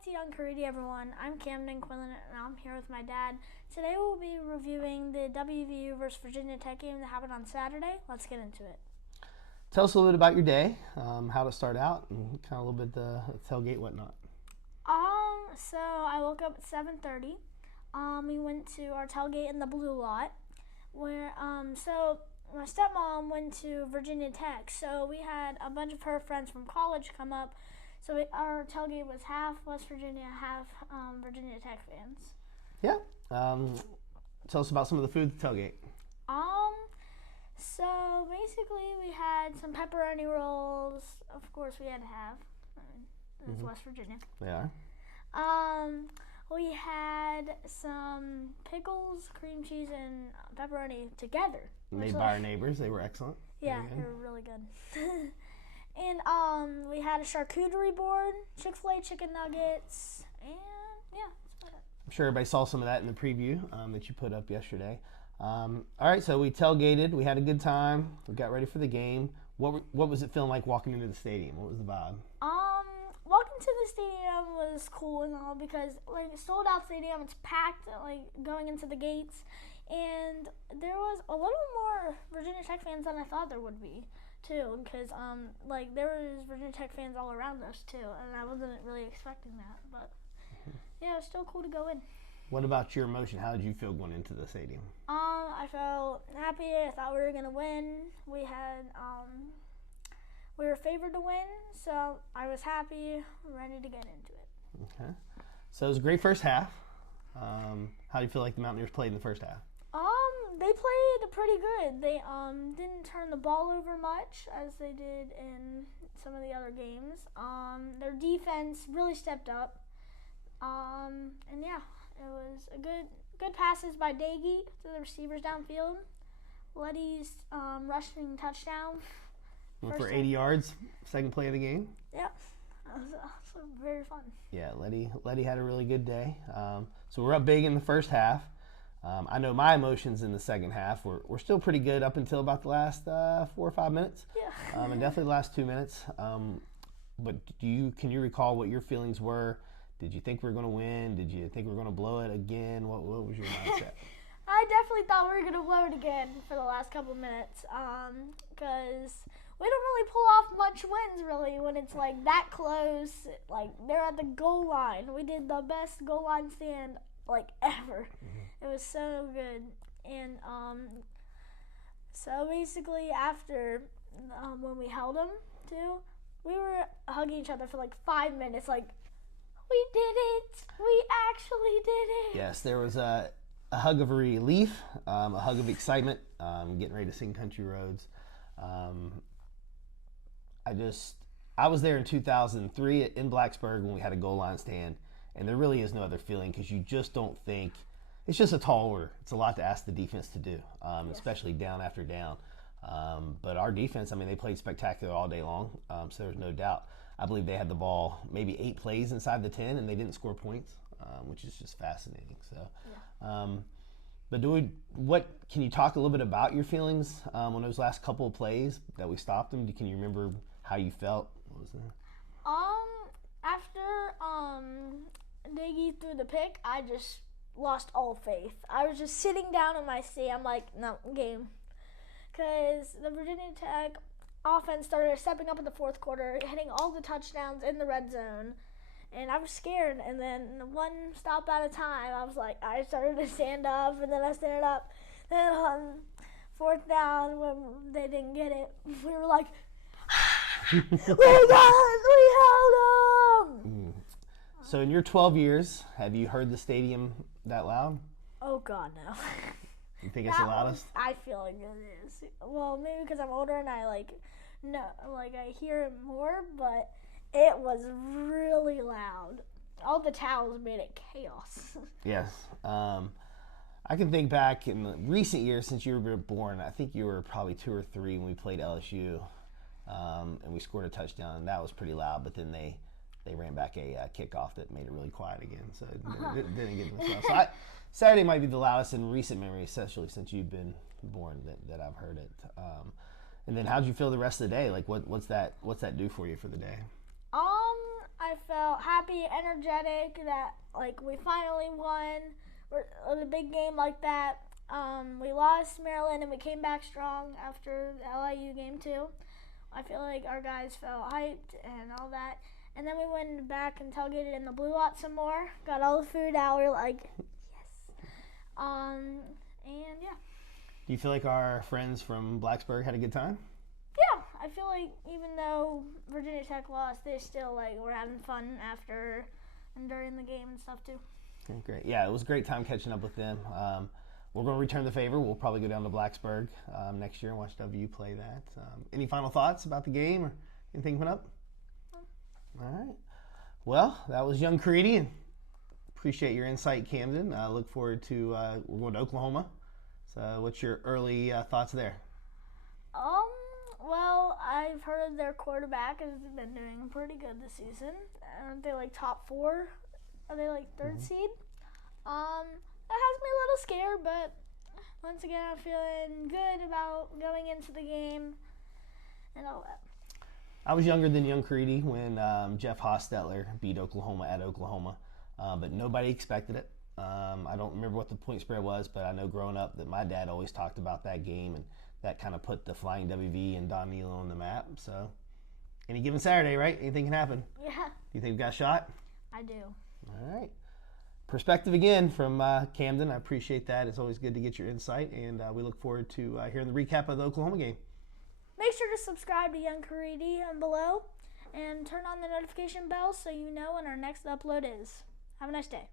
back to Young Caridi, everyone. I'm Camden Quinlan, and I'm here with my dad. Today we'll be reviewing the WVU versus Virginia Tech game that happened on Saturday. Let's get into it. Tell us a little bit about your day, how to start out, and kind of a little bit the tailgate, whatnot. So I woke up at 7:30. We went to our tailgate in the Blue Lot, where so my stepmom went to Virginia Tech, so we had a bunch of her friends from college come up. So our tailgate was half West Virginia, half Virginia Tech fans. Yeah. Tell us about some of the food at the tailgate. So basically we had some pepperoni rolls. Of course we had to have. It's West Virginia. They are. We had some pickles, cream cheese, and pepperoni together. Made by our neighbors. They were excellent. Yeah, they were really good. And we had a charcuterie board, Chick-fil-A chicken nuggets, and yeah, that's about it. I'm sure everybody saw some of that in the preview that you put up yesterday. All right, so we tailgated. We had a good time. We got ready for the game. What was it feeling like walking into the stadium? What was the vibe? Walking to the stadium was cool and all because like sold out stadium, it's packed like going into the gates, and there was a little more Virginia Tech fans than I thought there would be too, because like there was Virginia Tech fans all around us too, and I wasn't really expecting that, but yeah, it was still cool to go in. What about your emotion? How did you feel going into the stadium? I felt happy. I thought we were gonna win. We were favored to win, so I was happy, ready to get into it. Okay. So it was a great first half. How do you feel like the Mountaineers played in the first half? They played pretty good. They didn't turn the ball over much as they did in some of the other games. Their defense really stepped up. And yeah, it was a good passes by Daggy to the receivers downfield. Letty's rushing touchdown. Went for 80 yards, second play of the game. Yeah, that was very fun. Yeah, Letty had a really good day. So we're up big in the first half. I know my emotions in the second half were still pretty good up until about the last 4 or 5 minutes. Yeah. And definitely the last 2 minutes. But can you recall what your feelings were? Did you think we were going to win? Did you think we were going to blow it again? What was your mindset? I definitely thought we were going to blow it again for the last couple minutes because we don't really pull off much wins really when it's like that close. Like they're at the goal line. We did the best goal line stand like ever. It was so good. And so basically after when we held them too, we were hugging each other for like 5 minutes like, we did it! We actually did it! Yes, there was a hug of relief, a hug of excitement, getting ready to sing Country Roads. I was there in 2003 in Blacksburg when we had a goal line stand, and there really is no other feeling because you just don't think, it's just a tall order. It's a lot to ask the defense to do, especially down after down. But our defense, they played spectacular all day long, so there's no doubt. I believe they had the ball maybe 8 plays inside the 10, and they didn't score points, which is just fascinating. So, yeah. But can you talk a little bit about your feelings on those last couple of plays that we stopped them? Can you remember how you felt? What was that? After Nagy threw the pick, I just lost all faith. I was just sitting down in my seat. I'm like, no, game. Because the Virginia Tech offense started stepping up in the fourth quarter, hitting all the touchdowns in the red zone. And I was scared. And then one stop at a time, I started to stand up, and then I stood up. Then on fourth down, when they didn't get it, we were like, we held them! So in your 12 years, have you heard the stadium that loud? Oh, God, no. You think it's the loudest? I feel like it is. Well, maybe because I'm older and I I hear it more, but it was really loud. All the towels made it chaos. Yes. I can think back in the recent years since you were born. I think you were probably 2 or 3 when we played LSU, and we scored a touchdown, and that was pretty loud. But then they ran back a kickoff that made it really quiet again, so it didn't get much loud. So Saturday might be the loudest in recent memory, especially since you've been born, that I've heard it. And then how'd you feel the rest of the day? Like what's that do for you for the day? I felt happy, energetic that like we finally won a big game like that. We lost Maryland and we came back strong after the LIU game too. I feel like our guys felt hyped and all that. And then we went back and tailgated in the Blue Lot some more. Got all the food out. We were like, yes. And yeah. Do you feel like our friends from Blacksburg had a good time? Yeah, I feel like even though Virginia Tech lost, they still like were having fun after and during the game and stuff too. Okay, great. Yeah, it was a great time catching up with them. We're going to return the favor. We'll probably go down to Blacksburg next year and watch WU play that. Any final thoughts about the game or anything coming up? All right. Well, that was Young Creedy, and appreciate your insight, Camden. I look forward to we're going to Oklahoma. So, what's your early thoughts there? Well, I've heard their quarterback has been doing pretty good this season. Aren't they like top 4? Are they like 3rd seed? That has me a little scared, but once again, I'm feeling good about going into the game and all that. I was younger than Young Creedy when Jeff Hostetler beat Oklahoma at Oklahoma, but nobody expected it. I don't remember what the point spread was, but I know growing up that my dad always talked about that game, and that kind of put the Flying WV and Don Neal on the map. So, any given Saturday, right? Anything can happen. Yeah. Do you think we got a shot? I do. All right. Perspective again from Camden. I appreciate that. It's always good to get your insight, and we look forward to hearing the recap of the Oklahoma game. Make sure to subscribe to Young Creedy below and turn on the notification bell so you know when our next upload is. Have a nice day.